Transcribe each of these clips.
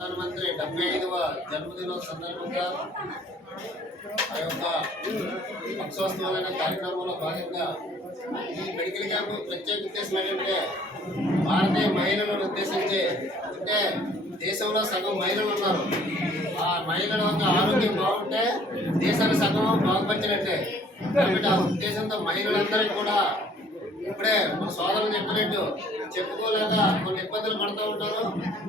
ప్రధానమంత్రి డెబ్బై ఐదవ జన్మదినం సందర్భంగా ఆ యొక్క పక్షోత్సవాలైన కార్యక్రమంలో భాగంగా ఈ మెడికల్ క్యాంపు ప్రత్యేక ఉద్దేశం ఏంటంటే భారతీయ మహిళలను ఉద్దేశించి అంటే దేశంలో సగం మహిళలు ఉన్నారు. ఆ మహిళల యొక్క ఆరోగ్యం బాగుంటే దేశాన్ని సగం బాగుపరిచినట్టే. కాబట్టి ఆ ఉద్దేశంతో మహిళలందరికీ కూడా ఇప్పుడే మన సోదరులు చెప్పినట్టు చెప్పుకోలేక కొన్ని ఇబ్బందులు పడుతూ ఉంటారు.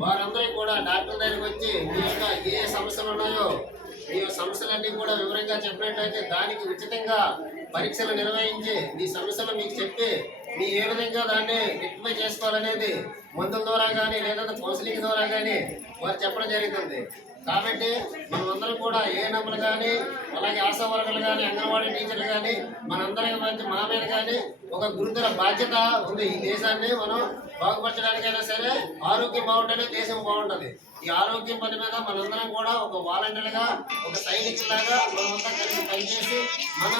వారందరూ కూడా డాక్టర్ దగ్గరికి వచ్చి మీ యొక్క ఏ సమస్యలు ఉన్నాయో మీ యొక్క సమస్యలన్నీ కూడా వివరంగా చెప్పినట్లయితే దానికి ఉచితంగా పరీక్షలు నిర్వహించి మీ సమస్యలు మీకు చెప్పి మీ ఏ విధంగా దాన్ని రెక్టిఫై చేసుకోవాలనేది మందుల ద్వారా కానీ లేదంటే కౌన్సిలింగ్ ద్వారా కానీ వారు చెప్పడం జరుగుతుంది. కాబట్టి మనమందరం కూడా ఏ నమ్మలు కానీ అలాగే ఆశా వర్గాలు కానీ అంగన్వాడీ టీచర్లు కానీ మనందరి మధ్య మా మీద కానీ ఒక గురుతర బాధ్యత ఉంది ఈ దేశాన్ని మనం బాగుపరచడానికైనా సరే ఆరోగ్యం బాగుంటేనే దేశం బాగుంటుంది. ఈ ఆరోగ్యం పని మీద మనందరం కూడా ఒక వాలంటీర్గా ఒక సైనిక్స్ లాగా మనమంతా కలిసి పనిచేసి మన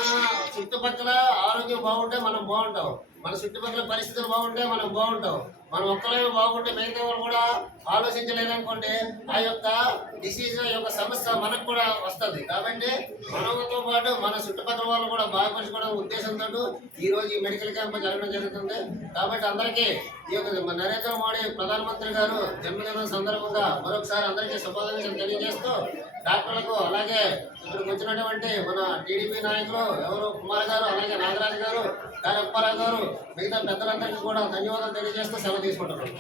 చుట్టుపక్కల ఆరోగ్యం బాగుంటే మనం బాగుంటాం. మన చుట్టుపక్కల పరిస్థితులు బాగుంటే మనం బాగుంటాం. మనం ఒక్కరే బాగుంటే మిగతా వాళ్ళు కూడా ఆలోచించలేదనుకోండి ఆ యొక్క డిసీజ్ యొక్క సమస్య మనకు కూడా వస్తుంది. కాబట్టి మనతో పాటు మన చుట్టుపక్కల వాళ్ళు కూడా బాగుపరచుకోవడం ఉద్దేశంతో ఈ రోజు ఈ మెడికల్ క్యాంప్ జరగడం జరుగుతుంది. కాబట్టి అందరికీ ఈ యొక్క నరేంద్ర మోడీ ప్రధానమంత్రి గారు జన్మదినం సందర్భంగా మరొకసారి అందరికీ శుభాకాంక్షలు తెలియజేస్తూ డాక్టర్లకు అలాగే ఇక్కడికి వచ్చినటువంటి మన టీడీపీ నాయకులు ఎవరు? కుమార్ గారు అలాగే నాగరాజు గారు గారు అప్పారావు గారు మిగతా పెద్దలందరికీ కూడా ధన్యవాదాలు తెలియజేస్తూ సెలవు తీసుకుంటున్నాను.